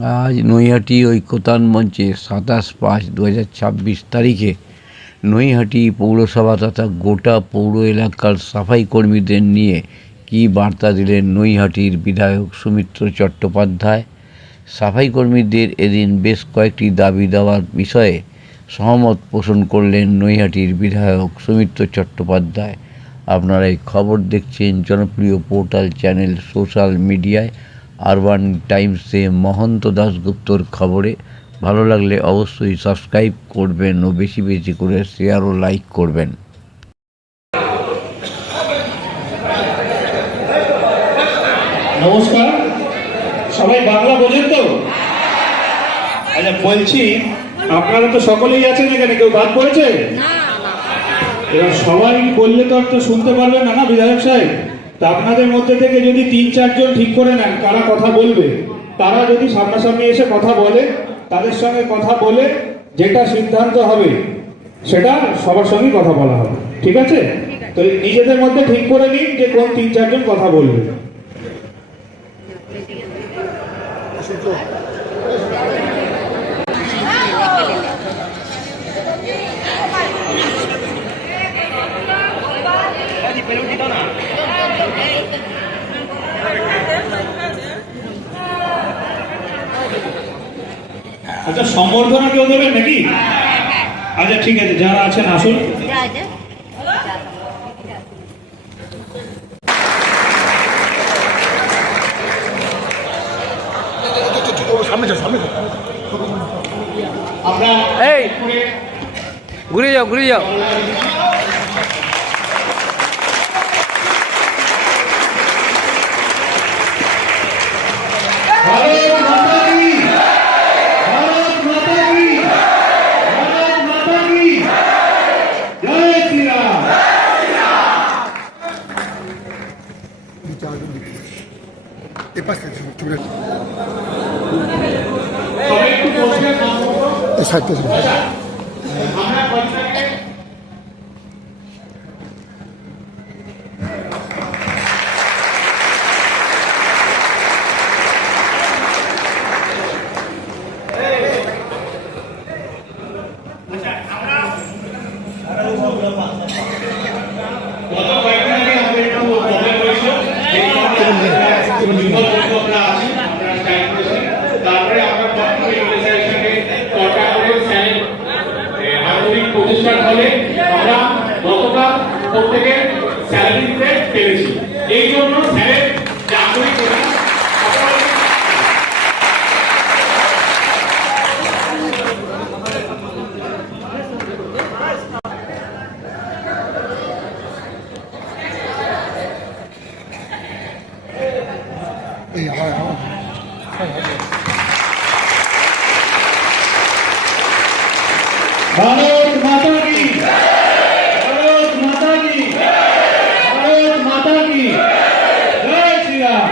আজ নৈহাটি ঐক্যতান মঞ্চে 27/5/2026 তারিখে নৈহাটি পৌরসভা তথা গোটা পৌর এলাকার সাফাই কর্মীদের নিয়ে কী বার্তা দিলেন নৈহাটির বিধায়ক সৌমিত্র চট্টোপাধ্যায়। সাফাই কর্মীদের এদিন বেশ কয়েকটি দাবি দেওয়ার বিষয়ে সহমত পোষণ করলেন নৈহাটির বিধায়ক সৌমিত্র চট্টোপাধ্যায়। আপনারা এই খবর দেখছেন জনপ্রিয় পোর্টাল চ্যানেল সোশ্যাল মিডিয়ায় আরবান টাইমসে মহন্ত দাশগুপ্তর খবরে। ভালো লাগলে অবশ্যই সাবস্ক্রাইব করবেন ও বেশি বেশি করে শেয়ার ও লাইক করবেন। নমস্কার, সবাই বাংলা বোঝেন তো? আচ্ছা, বলছি আপনারা তো সকলেই আছেন এখানে, কেউ বাদ পড়েছে? এবার সবাই বললে তো একটা শুনতে পারবেন না, না বিধায়ক সাহেব? তা আপনাদের মধ্যে থেকে যদি 3-4 জন ঠিক করে নেন কারা কথা বলবে, তারা যদি সামনাসামনি এসে কথা বলে, তাদের সঙ্গে কথা বলে যেটা সিদ্ধান্ত হবে সেটা সবার সঙ্গে কথা বলা হবে, ঠিক আছে? তো নিজেদের মধ্যে ঠিক করে নিন যে কোন 3-4 জন কথা বলবে। আচ্ছা, সম্বর্ধনা কেউ দেবেন নাকি? আচ্ছা ঠিক আছে, যারা আছেন আসুন। আমরা এই ঘুরে যাও ঘুরে যাও। প্রতিষ্ঠান হলে আমরা গতকাল প্রত্যেকের স্যালারি দিতে পেরেছি। এই জন্য স্যারের যে আন্তরিক भारत माता की, भारत माता की, भारत माता की जय श्री राम।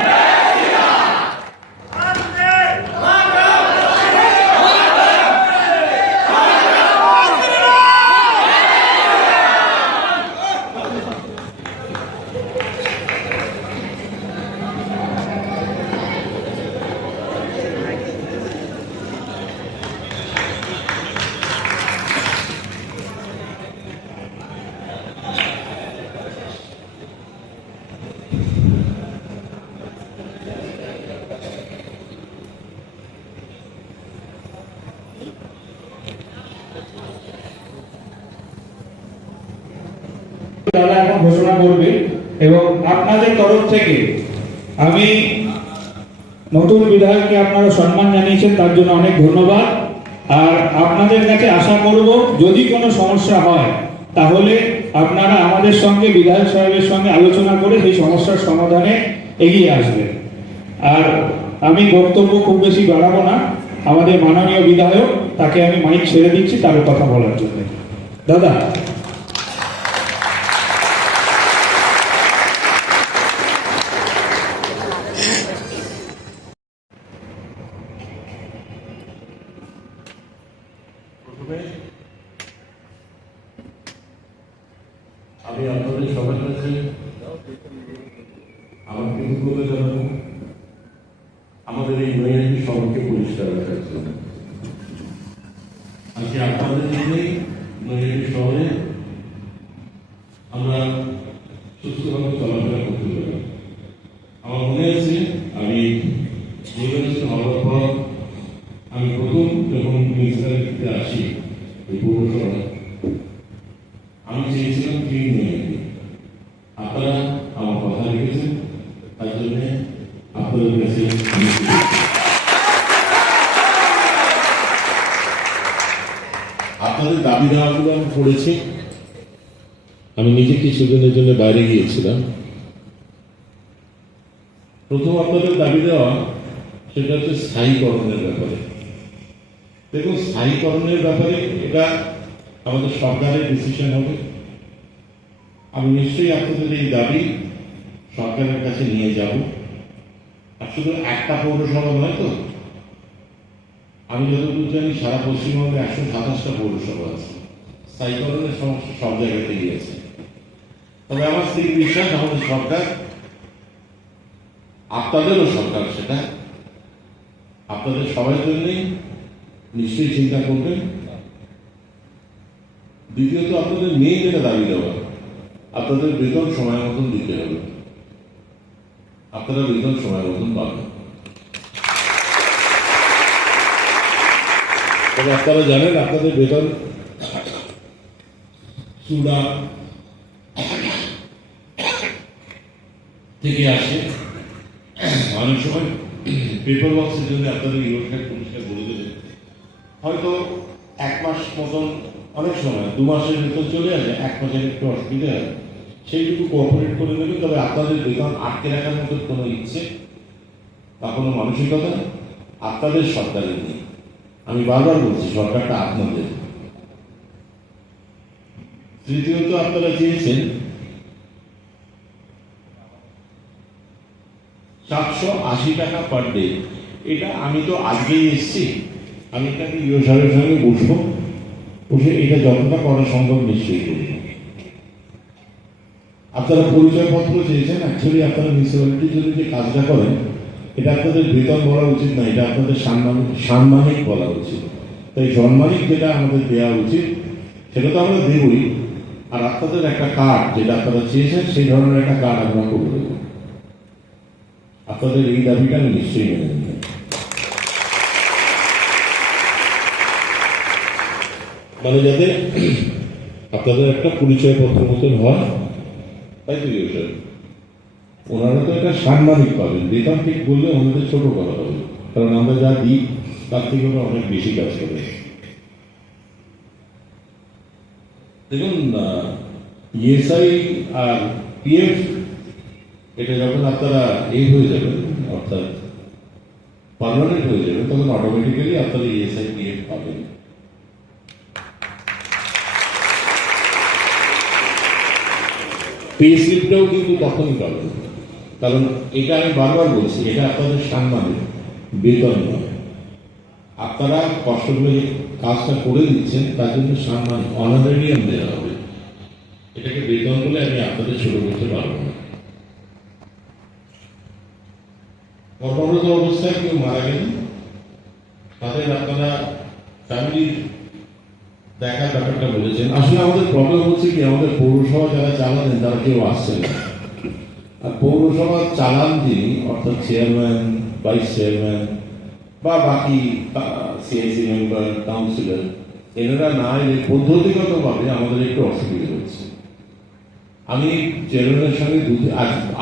তারা এখন ঘোষণা করবে এবং আপনাদের তরফ থেকে আমি নতুন বিধায়ককে আপনারা সম্মান জানিয়েছেন, তার জন্য অনেক ধন্যবাদ। আর আপনাদের কাছে আশা করব যদি কোনো সমস্যা হয় তাহলে আপনারা আমাদের সঙ্গে বিধায়ক সাহেবের সঙ্গে আলোচনা করে সেই সমস্যার সমাধানে এগিয়ে আসবেন। আর আমি বক্তব্য খুব বেশি বাড়াবো না, আমাদের মাননীয় বিধায়ক, তাকে আমি মাইক ছেড়ে দিচ্ছি তার কথা বলার জন্য। দাদা, আমি আপনাদের সবার কাছে আমার কৃতজ্ঞতা জানাবো। আমাদের এই নৈহাটি সবাইকে পরিষ্কার রাখার জন্য। আজকে আপনাদের জন্যই নৈহাটি শহরে আমরা সুস্থভাবে চলাফেরা করতে পারি। আমার মনে আছে আমি নির্বাচিত হওয়ার পর আমি প্রথম যখন মিউনিসিপ্যালিটিতে আসি এই পৌরসভায়, আমি চেয়েছিলাম ক্লিন নৈহাটি। আপনারা আমার কথা রেখেছেন, তার জন্য আপনাদের কাছে আপনাদের দাবি দেওয়াগুলো আমি পড়েছি। আমি নিজে কিছুদিনের জন্য বাইরে গিয়েছিলাম। প্রথম আপনাদের দাবি দেওয়া সেটা হচ্ছে স্থায়ীকরণের ব্যাপারে। দেখুন, স্থায়ীকরণের ব্যাপারে এটা আমাদের সরকারের ডিসিশন হবে। আমি নিশ্চয়ই আপনাদের এই দাবি সরকারের কাছে নিয়ে যাব। আর শুধু একটা পৌরসভা নয় তো, আমি যতদূর জানি সারা পশ্চিমবঙ্গে 127টা পৌরসভা আছে। স্থায়ীকরণের সমস্যা সব জায়গাতেই আছে। তবে আমার স্থির বিশ্বাস আমাদের সরকার, আপনাদেরও সরকার, সেটা আপনাদের সবার জন্যই নিশ্চয়ই চিন্তা করবেন। দ্বিতীয়ত, আপনাদের মেয়ে যেটা দাবি দেওয়া, আপনাদের বেতন সময় মতন দিতে হবে। আপনারা বেতন সময় মতন পাবেন। তবে আপনারা জানেন আপনাদের বেতন চূড়া থেকে আসে। অনেক সময় পেপার বক্সের জন্য আপনাদের ইউরোপের পরিষ্কার বলে দেবে, হয়তো 1 মাস মতন, অনেক সময় 2 মাসের বেতন চলে আসে, 1 মাসের একটু অসুবিধা হয়, সেইটুকু কোঅপারেট করে দেবে। তবে আপনাদের বেতন আটকে রাখার মতো কোনো ইচ্ছে বা কোনো মানসিকতা আপনাদের সরকারের নেই। আমি বারবার বলছি, সরকারটা আপনাদের। তৃতীয়ত, আপনারা চেয়েছেন 780 টাকা পার ডে। এটা আমি তো আজকেই এসেছি, আমি এটাকে ইউ সাহেবের সঙ্গে বসবো, বসে এটা যতটা করা সম্ভব নিশ্চয়ই করব। আপনারা পরিচয়পত্র চেয়েছেন। অ্যাকচুয়ালি আপনারা মিউনিসিপ্যালিটির জন্য যে কাজটা করেন, এটা আপনাদের বেতন বলা উচিত না, এটা আপনাদের সাম্মানিক বলা উচিত। তাই সম্মানিক যেটা আমাদের দেওয়া উচিত সেটা তো আমরা দেবই। আর আপনাদের একটা কার্ড, যেটা আপনারা চেয়েছেন সেই ধরনের একটা কার্ড আমরা করে দেবো। আপনাদের এই দাবিটা আমি নিশ্চয়ই মেনে নেব। মানে যাতে আপনাদের একটা পরিচয়পত্র মতন হয়, তাই তো বিষয়। ওনারা তো এটা সাম্মানিক পাবেন, বেতন ঠিক বললে ওনাদের ছোট করা হবে, কারণ আমরা যা দিই তার থেকে ওরা অনেক বেশি কাজ করে। দেখুন, ইএসআই আর পিএফ এটা যখন আপনারা এই হয়ে যাবেন, অর্থাৎ পার্মানেন্ট হয়ে যাবে, তখন অটোমেটিক্যালি আপনারা ইএসআই পিএফ পাবেন। পে স্লিপটাও কিন্তু তখনই পাবেন, কারণ এটা আমি বারবার বলছি, এটা আপনাদের সম্মানের বেতন নয়। আপনারা কষ্ট করে কাজটা করে দিচ্ছেন, তার জন্য সম্মান অনারেরিয়াম দেওয়া হবে। এটাকে বেতন বলে আমি আপনাদের ছোট করতে পারবো না। কর্মরত অবস্থায় কেউ মারা গেলে তাদের আপনারা ফ্যামিলির দেখার ব্যাপারটা বলেছেন। আসলে আমাদের প্রবলেম হচ্ছে কি, আমাদের পৌরসভা যারা চালাতেন তারা কেউ আসছে না। আর পৌরসভা চালান যিনি, অর্থাৎ চেয়ারম্যান, ভাইস চেয়ারম্যান বা বাকি সিআইসি মেম্বার, কাউন্সিলর, এনারা না এলে পদ্ধতিগতভাবে আমাদের একটু অসুবিধা হচ্ছে। আমি চেয়ারম্যানের সঙ্গে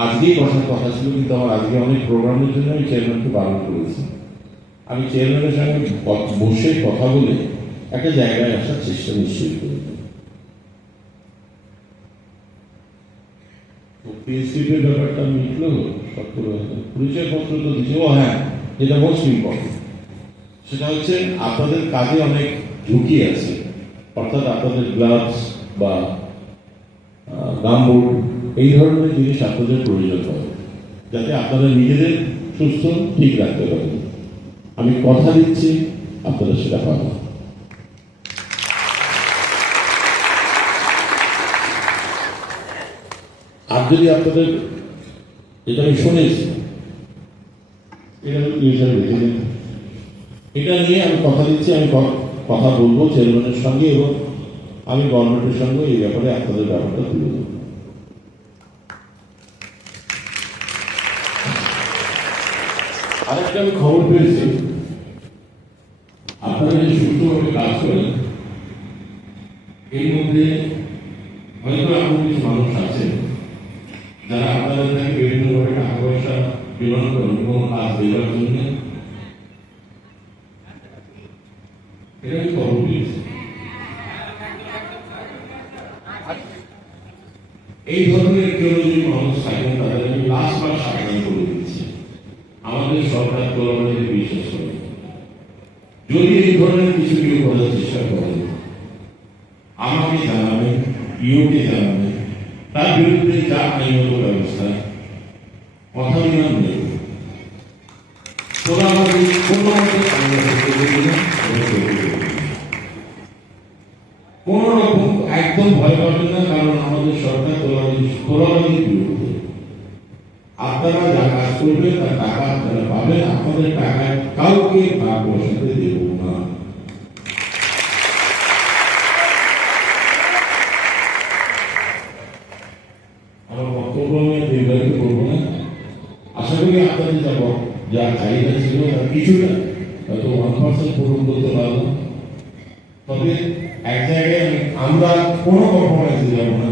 আজকেই বসার কথা ছিল, কিন্তু আমার আজকে অনেক প্রোগ্রামের জন্য আমি চেয়ারম্যানকে বারণ করেছি। আমি চেয়ারম্যানের সঙ্গে বসে কথা বলে একটা জায়গায় আসার চেষ্টা নিশ্চয়ই করব। পিএসসিপির ব্যাপারটা মিটলো, পরিচয়পত্র তো দিচ্ছে। ও হ্যাঁ, যেটা মোস্ট ইম্পর্টেন্ট সেটা হচ্ছে আপনাদের কাজে অনেক ঝুঁকি আছে, অর্থাৎ আপনাদের গ্লাভস বা গামবুট এই ধরনের জিনিস আপনাদের প্রয়োজন হবে, যাতে আপনারা নিজেদের সুস্থ ঠিক রাখতে পারেন। আমি কথা দিচ্ছি আপনারা সেটা পাবেন। আর যদি আপনাদের, এটা আমি শুনেছি, এটা হিসাবে রেখে দিন, এটা নিয়ে আমি কথা দিচ্ছি, আমি কথা বলবো চেয়ারম্যানের সঙ্গে এবং আমি গভর্নমেন্টের সঙ্গে এই ব্যাপারে আপনাদের ব্যাপারটা তুলে দেবো। আরেকটা আমি খবর পেয়েছি, আপনারা যে সুষ্ঠুভাবে কাজ করেন এর মধ্যে হয়তো এমন কিছু মানুষ আছে যারা আপনাদের থেকে বিভিন্নভাবে টাকা পয়সা বিমান করেন কোনো কাজ দেওয়ার জন্য। এটা আমি খবর পেয়েছি। এই ধরনের কেউ যদি মানুষ থাকেন তাদের আমি লাস্টবার সাবধান করে দিচ্ছি, আমাদের সরকার তোলাবাড়িতে বিশ্বাস করে। যদি এই ধরনের কিছু কেউ করার চেষ্টা করেন আমাকে জানাবেন, ইউকে জানাবেন, তার বিরুদ্ধে যা আইনত ব্যবস্থা কথা দিলাম নেব। তোলাবাড়ি কোনো কোন রকম একদম ভয় পাবেন না, কারণ আমাদের সরকার তোলাবাড়ির বিরুদ্ধে। আপনারা যা কাজ করবেন তার টাকা আপনারা পাবেন, আপনাদের টাকায় কাউকে ভাগ বসাতে দেব না। আমার বক্তব্য আমি দীর্ঘায়িত করবো না। আশা করি আপনাদের যা চাহিদা ছিল তার কিছুটা হয়তো 1% পূরণ করতে পারবো, তবে এক জায়গায় আমরা কোনো কম্প্রোমাইজে যাব না,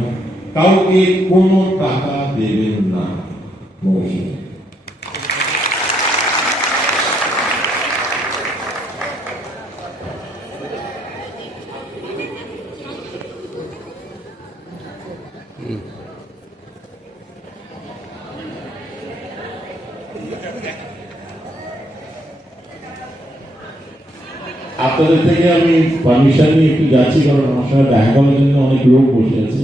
কাউকে কোনো টাকা দেবেন না। আপনাদের থেকে আমি পারমিশন নিয়ে একটু যাচ্ছি, কারণ আমার সঙ্গে দেখা করার জন্য অনেক লোক বসে আছে।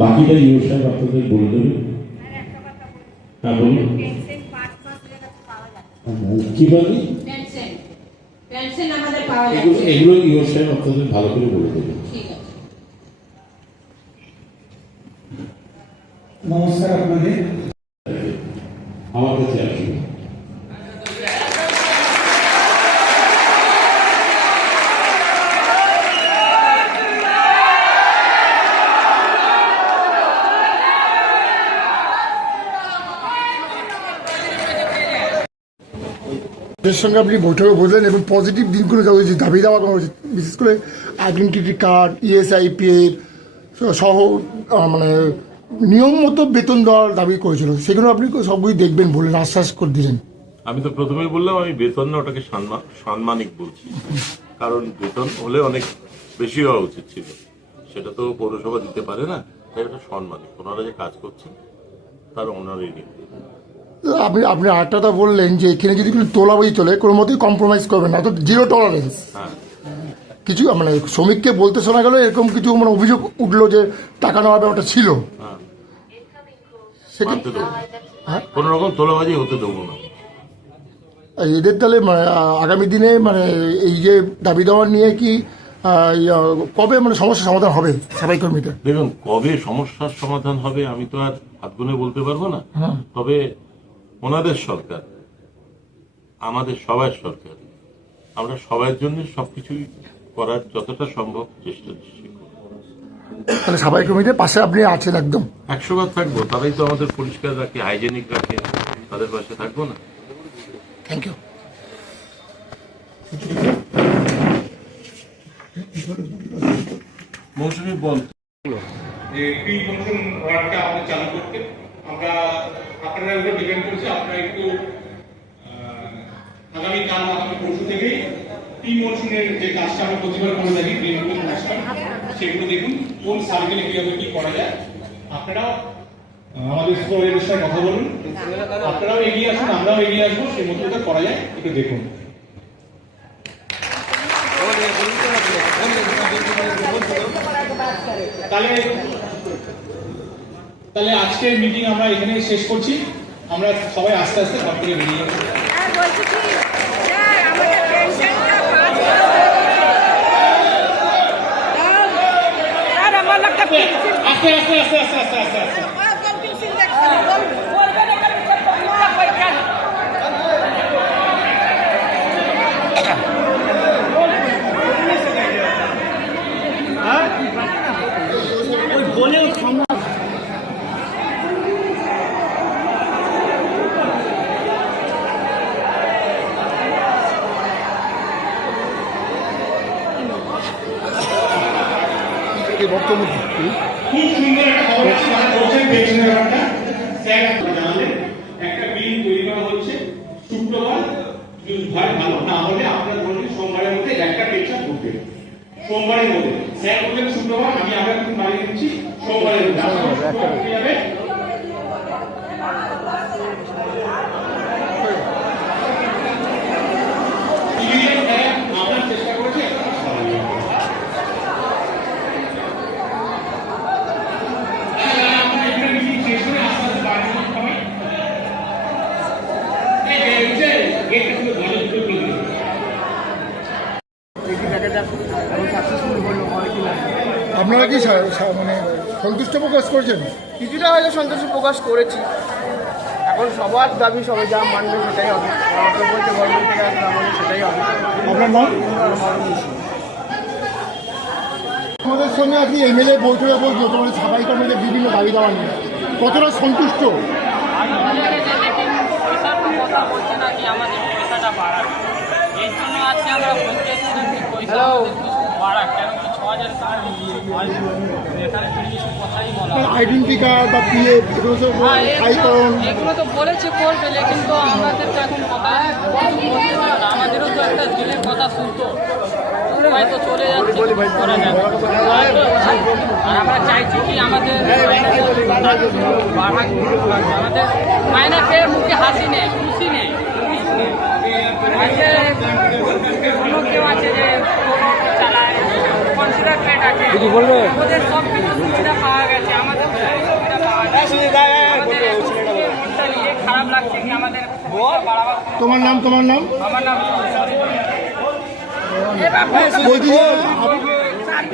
বাকিটা ইউ সাহেব আপনাদের বলে দেবে। হ্যাঁ বলুন, কি বলি এগুলো ইউ সাহেব আপনাদের ভালো করে বলে দেবে। নমস্কার আপনাদের। আমার কাছে আসুন। এর সঙ্গে আপনি বৈঠকে বললেন এবং পজিটিভ দিকগুলো যা হয়েছে দাবি দেওয়া হয়েছে, বিশেষ করে আইডেন্টিটি কার্ড, ইএসআইপিএফ সহ মানে নিয়ম মতো বেতন দেওয়ার দাবি করেছিল, সেগুলো আপনি সবগুলি দেখবেন বলে আশ্বাস করে দিলেন। আমি তো প্রথমেই বললাম আমি বেতন না, ওটাকে সাম্মানিক বলছি, কারণ বেতন হলে অনেক বেশি হওয়া উচিত ছিল, সেটা তো পৌরসভা দিতে পারে না, তাই ওটা সাম্মানিক। ওনারা যে কাজ করছেন তার ওনারই নিয়ে। আপনি আরেকটা কথা বললেন যে এখানে যদি কোনো তোলাবাজি চলে কোনো মতেই কম্প্রোমাইজ করবেন না, অর্থাৎ জিরো টলারেন্স। কিছু মানে শ্রমিককে বলতে শোনা গেল এরকম কিছু মানে অভিযোগ উঠলো যে টাকা নেওয়ার ব্যাপারটা ছিল, কোন রকম তোলাবাজি হতে দেবো না। এদের তাহলে আগামী দিনে মানে এই যে দাবি দেওয়া নিয়ে কি কবে মানে সমস্যার সমাধান হবে সাফাই কর্মীদের? দেখুন, কবে সমস্যার সমাধান হবে আমি তো আর হাত গুনে বলতে পারবো না, তবে ওনাদের সরকার আমাদের সবার সরকার, আমরা সবার জন্য সবকিছুই করার যতটা সম্ভব চেষ্টা করব। তাহলে সাফাই কর্মীদের পাশে আপনি আছেন একদম? 100বার থাকবো, তারাই তো আমাদের পরিষ্কার রাখে, হাইজেনিক রাখে, তাদের পাশে থাকবো না। Thank you. মৌসুমি বল যে প্রি মনসুন ওয়ার্কটা আমাদের চালু করতে আমরা আপনারা উপর ডিপেন্ড করছি। আপনারা একটু আগামীকাল আগামী পরশু থেকেই প্রি মনসুনের যে কাজটা আমরা প্রতিবার করে থাকি, প্রি মনসুন কাজটা সেগুলো দেখুন কোন সার্কেলে কিভাবে কি করা যায়। আপনারা আমাদের সুপারভাইজারের সাথে কথা বলুন, আপনারাও এগিয়ে আসুন, আমরাও এগিয়ে আসবো, সেই মতো করা যায় একটু দেখুন। তাহলে আজকের মিটিং আমরা এখানে শেষ করছি। আমরা সবাই আস্তে আস্তে ঘর থেকে বেরিয়ে যাবো। আস্তে আস্তে আস্তে আস্তে আস্তে আস্তে আস্তে বক্তব্য খুব সুন্দর একটা খবর আপনারা বলছেন পেনশনের ব্যাপারটা স্যার জানালেন একটা বিল তৈরি করা হচ্ছে শুক্রবার যদি হয় ভালো না হলে আপনারা বলবেন সোমবারের মধ্যে একটা পেনশন ঢুকবে সোমবারের মধ্যে স্যার বললেন শুক্রবার আমি আবার একটু বাড়িয়ে দিচ্ছি সোমবারের মধ্যে শুক্রবার ঢুকে যাবে আপনার চেষ্টা করেছে আপনারা কি মানে সন্তুষ্ট প্রকাশ করছেন? কিছুটা হয়তো সন্তোষ প্রকাশ করেছি। এখন সবার দাবি সবাই যা মানবে সেটাই হবে। বলতে গভর্নমেন্ট থেকে আসলে আমাদের সেটাই হবে। আপনার নাম? আমাদের সঙ্গে আপনি এমএলএ বৈঠকে বলছো তোমাদের ছাপাই কর্মীদের বিভিন্ন দাবি দাওয়া নিয়ে কতটা সন্তুষ্ট? কথা বলছে নাকি আমাদের পয়সাটা বাড়াক, এই জন্য আজকে আমরা বলতে এসেছি পয়সা বাড়াক, কেন কি 6,000 টাকা এখানে কিছু কথাই বলা আইডেন্টি কার্ড বা পিএফ এগুলো তো বলেছে করবে, কিন্তু আমাদের তো এখন কথা বলতে পারে না। আমাদেরও তো একটা দিলের কথা শুনতো, সবাই তো চলে যাচ্ছে, করা যাবে। আর আমরা চাইছি কি আমাদের আমাদের মাইনা পেয়ে মুখে হাসি নেই, খুশি নেই। অন্য কেউ আছে যে চালায় কনসিডার পেয়ে ডাকে, ওদের সব কিছু সুবিধা পাওয়া গেছে, আমাদের সুবিধা পাওয়া গেছে। আমাদের মনটা নিয়ে খারাপ লাগছে কি আমাদের বাড়াবার। তোমার নাম? আমার নাম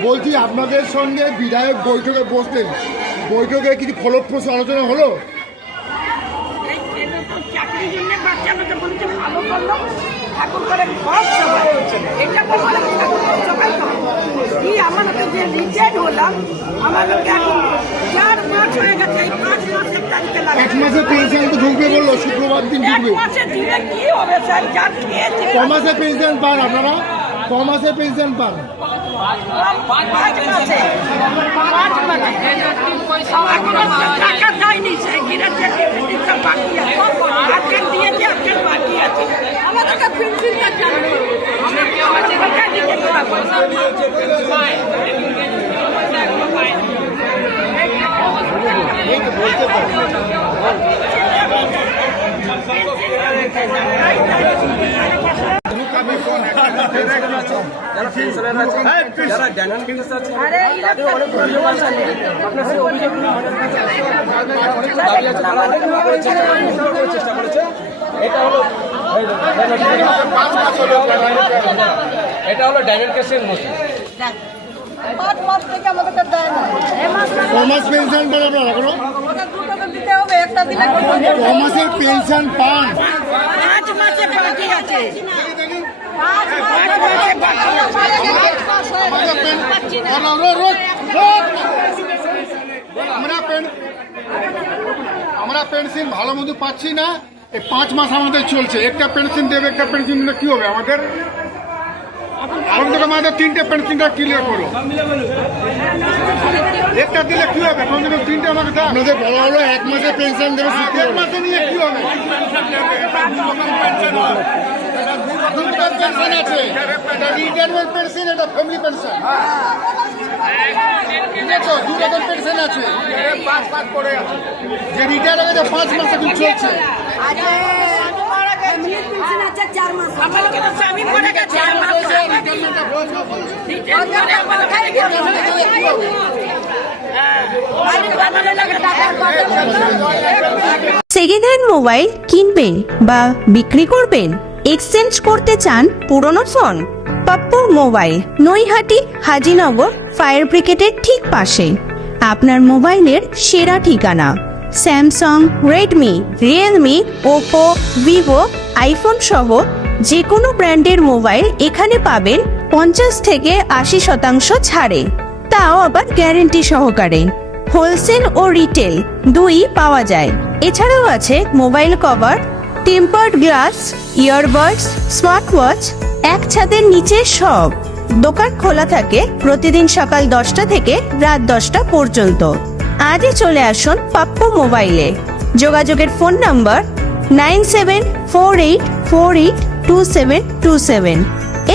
বলছি আপনাদের সঙ্গে বিধায়ক বৈঠকে বসলেন, বৈঠকে কিছু ফলপ্রসূ আলোচনা হলো? চাকরির জন্য বাচ্চাটাকে বলছে ভালো করলো ঠাকুর করে সব সবাই এটা বললাম সবাই কি আমাকে যে রিটায়ার্ড হলাম আমাদেরকে এখন 4 মাস হয়ে গেছে, এই 5 মাসের তারিখে লাগে 1 মাসের পেনশন তো ঢুকবে বললো, শুক্রবার দিন ঢুকবে। 1 মাসে দিলে কি হবে স্যার? যা খেয়েছে ক মাসে পেনশন পান আপনারা? ক মাসে পেনশন পান? 5 মাসে এখনো টাকা দেয়নি, সেই গিরেছে সব বাকি আছে, আজকে দিয়েছে আজকে বাকি আছে। আমাদেরকে পেনশনটা চাই, আমরা কি আমাদের টাকা দিতে পারবো? যারা জেনারেল কেস আছে আরে তাদের অনেক অভিযোগ আছে, আপনার সেই অভিযোগগুলো দাবি আছে, তারা অনেক চেষ্টা করেছে। এটা হলো ডাইরেক্ট কেসের নোটিশ। 5 মাস থেকে আমাদেরকে দেয় না, ক মাস পেনশন পান আপনারা এখনো? ওটা 2 টাকা দিতে হবে, একটা দিলে ক মাসের পেনশন পান? 5 মাসে বাকি আছে, 5 মাসে বাকি আমরা পেনশন ভালো মতো পাচ্ছি না, এই 5 মাস আমাদের চলছে। একটা পেনশন দেবে, একটা পেনশন দিলে কি হবে আমাদের? আমাদের 3টে পেনশনটা ক্লিয়ার করো, একটা দিলে কি হবে? 3টে আমাকে দাও। আপনাদের বলা হলো 1 মাসে পেনশন দেবে, 1 মাসে নিয়ে কি হবে? পেনশন আছে, এটা রিটায়ারমেন্ট পেনশন, এটা ফ্যামিলি পেনশন, তো 2 রকম পেনশন আছে। যে রিটায়ার হয়ে গেছে 5 মাস এখন চলছে। সেকেন্ড হ্যান্ড মোবাইল কিনবেন বা বিক্রি করবেন, এক্সচেঞ্জ করতে চান পুরনো phone? Pappu mobile, Naihati Hazinagar fire ব্রিগেডের ঠিক পাশে আপনার মোবাইলের সেরা ঠিকানা। Samsung, Redmi, Realme, Oppo, Vivo, iPhone সহ যে কোনো ব্র্যান্ডের মোবাইল এখানে পাবেন 50 থেকে 80% ছাড়ে, তাও আবার গ্যারেন্টি সহকারে। হোলসেল ও রিটেল দুই পাওয়া যায়। এছাড়াও আছে mobile cover, tempered glass, earbuds, smart watch, এক ছাদের নিচে সব। দোকান খোলা থাকে প্রতিদিন সকাল 10টা থেকে রাত 10টা পর্যন্ত। আজই চলে আসুন পাপ্পু মোবাইলে। যোগাযোগের ফোন নাম্বার 9748482727।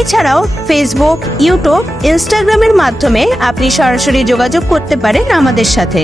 এছাড়াও ফেসবুক, ইউটিউব, ইনস্টাগ্রামের মাধ্যমে আপনি সরাসরি যোগাযোগ করতে পারেন আমাদের সাথে।